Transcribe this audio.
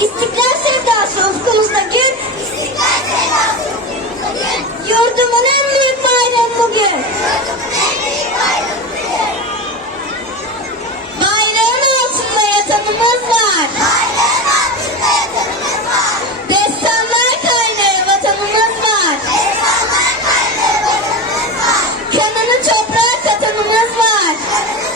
İstiklal sevdası ufkumuzda gün. İstiklal sevdası ufkumuzda gün. Yurdumun en büyük bayramı bugün. Yurdumun en büyük bayramı bugün. Bayrağın altında yatanımız var. Bayrağın altında yatanımız var. Destanlar kaynar vatanımız var. Destanlar kaynar vatanımız var. Kanını toprağa katanımız var. Kanını